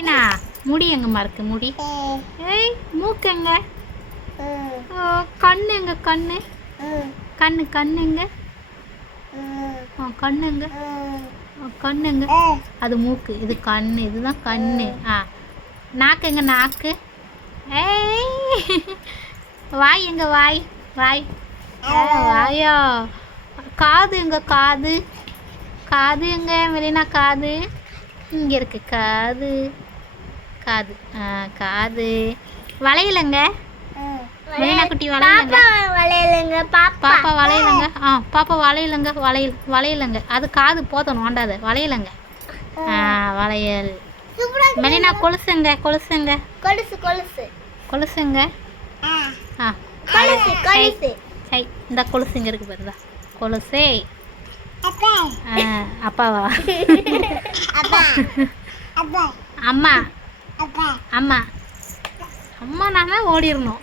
என்ன முடி எங்கம்மா இருக்கு முடி? ஏய் மூக்கு எங்க? கண்ணு எங்க? கண்ணு கண்ணு கண்ணு எங்க? கண்ணு எங்க? கண்ணு எங்க? அது மூக்கு, இது கண்ணு, இதுதான் கண்ணு. நாக்கு எங்க? நாக்கு. ஏய் வாய் எங்க? வாய் வாய் வாயா. காது எங்க? காது காது எங்க மெலினா? காது இங்கே இருக்கு. காது காது காது. வளையலங்க மெலினா குட்டி? வளையலங்க பாப்பா வளையலங்க. பாப்பா வளையலங்க. வளையலங்க அது காது போத்தணும் ஆண்டாது. வளையலங்க வளையல். மெலினா கொலுசுங்க. கொலுசுங்க. கொலுசுங்க. சரி இந்த கொலுசுங்க இருக்கு பாருதா. கொலுசே அப்பாவா? அம்மா அம்மா அம்மா நானா ஓடிடணும்.